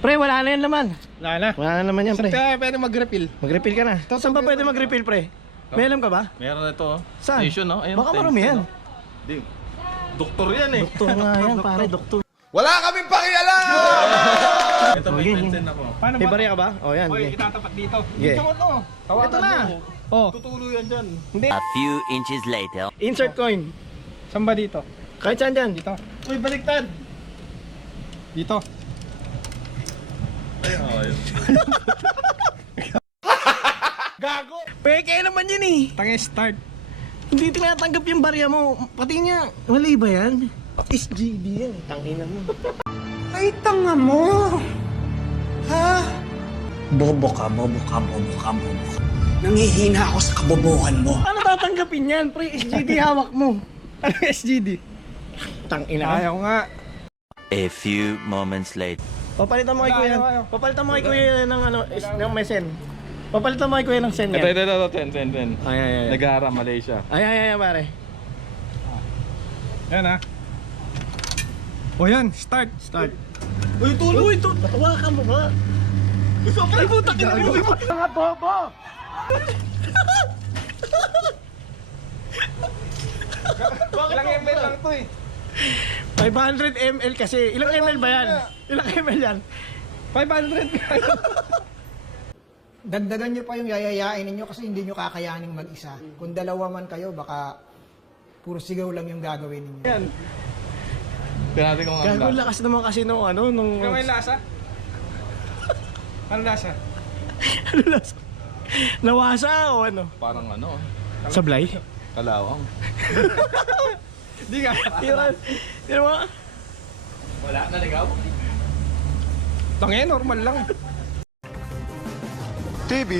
Pre, wala na yan naman. Wala na. Wala na naman yan, pre. Kaya pwede mag-refill. Mag-refill ka na. Saan ba pwede mag-refill, pre? May alam ka ba? Meron na ito, oh. Saan? Station, no? Ayun, Baka marami yan. Di. Doktor yan eh. Doktor nga yan, pare, doktor. Wala kaming pakialam! Ito may Okay. pensen ako. Paano May ba? barya ka ba? O, yan. Oy, sige. itatapat dito. Yeah. Dito mo to. Ito na. Oh, Tutulo yan dyan. Hindi. A few inches later. Insert coin. saan ba dito? Kahit saan dyan. Dito. Uy, baliktad! Dito. Ay, ayun. Gago! Peke naman yun eh. Tangin start. Hindi tinatanggap yung barya mo. Pati nga, mali ba yan? SGD yan. Tangina mo. Ay, tanga mo! Ha? Bobo ka, bobo ka, bobo ka, bobo ka. Nangihina ako sa kabobohan mo. Ano tatanggapin yan? Pre, SGD hawak mo. Ano SGD? Tangina ka. Ayaw nga. A few moments later. Papalitan mo kay kuya. Ayaw. Papalitan mo kay kuya ng ano, ng mesen. Papalitan mo kay kuya ng sen Ito, yan. ito, ten. Ay, ay, ay. Nagara, Malaysia. Ay, pare. Yan ha. O yan, start. Start. Uy, tulo. Uy, tulo. Hawakan mo ba? Ay, puta ka na mo. Mga bobo. Ilang ML lang to eh. 500 ml kasi. Ilang ml ba yan? Ilang ml yan? 500 ka. Dagdagan nyo pa yung yayayain ninyo kasi hindi nyo kakayaning mag-isa. Kung dalawa man kayo, baka puro sigaw lang yung gagawin ninyo. Yan. Tignan natin kung ang Gago lasa. lakas naman kasi nung ano, nung... Ikaw may lasa? Ano lasa? Ano lasa? Nawasa o ano? Parang ano, Sablay? kalawang. Di ka. Tira. Tira mo? Wala, naligaw. Tangin, normal lang. TV